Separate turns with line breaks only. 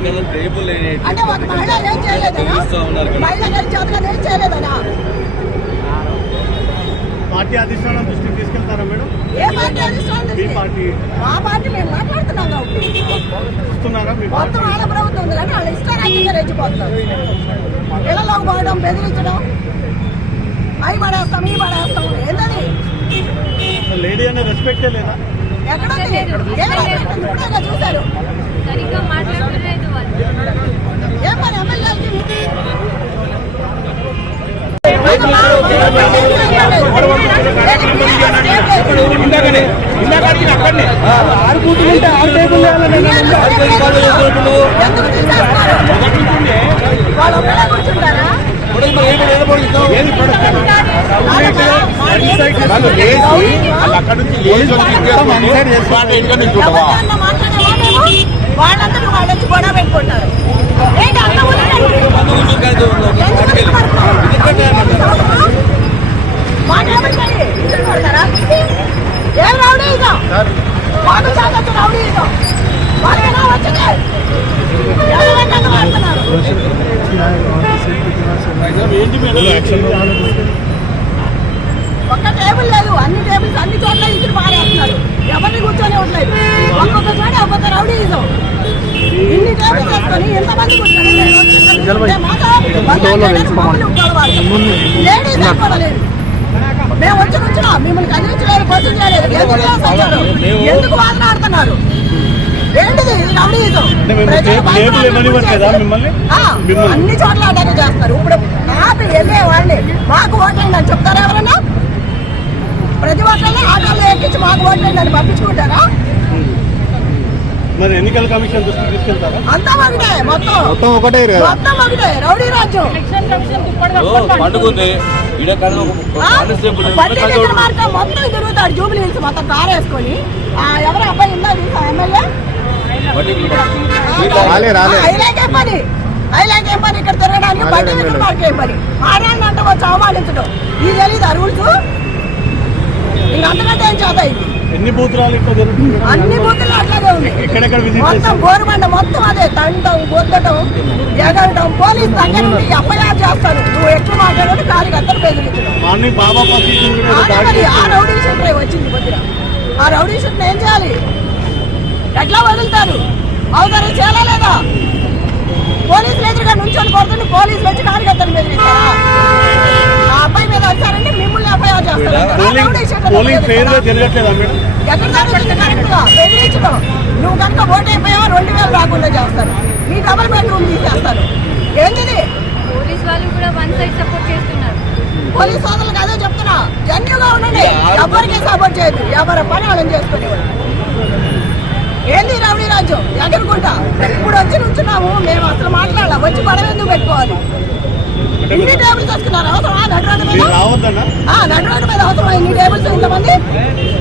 పక్కన టేబుల్
అంటే ఒక మహిళ ఏం చేయలేదనా
తీస్తా ఉన్నారు
పార్టీ అధిష్టానం దృష్టికి తీసుకెళ్తారా మేడం?
ఏ పార్టీ అధిష్టానం
మీ పార్టీ.
మా పార్టీ మేము మాట్లాడుతున్నాం కాబట్టి.
మీ
మొత్తం వాళ్ళ ప్రభుత్వం ఉంది కానీ వాళ్ళ ఇష్టారాజ్యంగా రెచ్చిపోతున్నారు. ఇళ్ళలోకి పోవడం బెదిరించడం అవి పడేస్తాం ఈ పడేస్తాం ఏంటది
లేడీ అనే రెస్పెక్టే లేదా?
ఎక్కడ ఉంది? ఏం రాలేదు. చూశారు
సరిగ్గా మాట్లాడలేదు వాళ్ళు
ఏం మరి ఎమ్మెల్యేలకి
ఇందాకనే ఇందాకడికి అక్కడనే ఆరు టేబుల్
వాళ్ళు ఒక్కడే వాళ్ళు
వాళ్ళు అక్కడ నుంచి లేచి ఇంటికి నుంచి
వాళ్ళేమో వాళ్ళందరూ వాళ్ళు వచ్చి గొడవ పెట్టుకుంటారు. ఏం రౌడీ ఇదో? మాకు చాకచ్చు రౌడీ ఇదో? వాళ్ళు ఎలా వాడుతున్నారు
ఏంటి మేడం? యాక్షన్
ఒక్క టేబుల్ లేదు. అన్ని టేబుల్స్ అన్ని చోట్ల ఇద్దరు పారేస్తున్నారు ఎవరిని కూర్చొని ఉండలేదు. ఒక్కొక్క చోట ఒక్కొక్క రౌడీ ఇదో ఇన్ని టేబుల్స్ వేసుకొని ఎంతమంది కూర్చొని. లేడీస్ అనుకోలేదు మేము వచ్చి కూర్చున్నాం. మిమ్మల్ని కదిలించలేదు చేయలేదు. ఎందుకు చేస్తున్నారు? ఎందుకు మాట్లాడుతున్నారు ఏంటిది? అన్ని చోట్ల అటాక్ చేస్తారు ఇప్పుడు ఆపి వెళ్ళే వాళ్ళని మాకు ఓట్లేండి అని చెప్తారా. ఆటోలో ఎక్కించి మాకు అని పంపించుకుంటారా?
మరి ఎన్నికల కమిషన్ దృష్టికి తీసుకెళ్తారా?
అంతా ఒకటే మొత్తం.
మొత్తం ఒకటే
మొత్తం ఒకటే రౌడీ దగ్గర మార్గం మొత్తం తిరుగుతాడు జూబిలీ హిల్స్ మొత్తం కార్ వేసుకొని. ఆ, ఎవరు అబ్బాయి ఉందా ఎమ్మెల్యే? ఐలాక్ ఏం పని? ఐలాక్ ఏం పని? ఇక్కడ తిరగడానికి బండి దగ్గర మార్క్ ఏం పని? ఆడాన్ని అంటే వచ్చి అవమానించడం. ఇది తెలీదా రూల్స్ ఏం చేత
ఎన్ని ఇట్లా జరుగుతుంది?
అన్ని బూతులు అట్లాగే ఉంది
ఎక్కడెక్కడ విజిట్
మొత్తం గోరుమండ మొత్తం అదే తండడం గొద్దటం ఎగరడం పోలీస్ దగ్గర ఎఫ్ఐఆర్ చేస్తారు. నువ్వు ఎక్కువ మాట్లాడని కార్యకర్తలు బెదిరించడం
బాబా
ఆ. రౌడీ షీట్ వచ్చింది కొద్దిగా. ఆ రౌడీ షీట్ ఏం చేయాలి? ఎట్లా వదులుతారు? అవతరం చేయాలా లేదా? పోలీసులు ఎదురుగా నుంచొని కొడుతుంటే పోలీసులు వచ్చి కార్యకర్తలు బెదిరిస్తారా ఆ అబ్బాయి మీద వచ్చారంటే మిమ్మల్ని ఎఫ్ఐఆర్ చేస్తారు ఆ రౌడీ
పోలింగ్ ఫెయిర్గా జరగట్లేదా మేడం?
బెదిరించడం నువ్వు కనుక ఓటు అయిపోయావా రెండు వేలు రాకుండా చేస్తారు. నీ డబల్ బెడ్రూమ్ తీసేస్తారు. ఏంటిది?
పోలీస్ వాళ్ళు కూడా వన్ సైడ్ సపోర్ట్ చేస్తున్నారు.
పోలీస్ సోదరులకు అదే చెప్తున్నా. జెన్యుగా ఉండండి. ఎవరికి సపోర్ట్ చేయదు ఎవరి పని వాళ్ళని చేసుకునేవాడు ఏంది రౌడీ రాజ్యం ఎగరుకుంటా ఇప్పుడు వచ్చి నుంచున్నాము. మేము అసలు మాట్లాడాల. వచ్చి పడవ ఎందుకు పెట్టుకోవాలి? ఇన్ని టేబుల్స్ వస్తున్నారు అవసరమా? నడు Hey.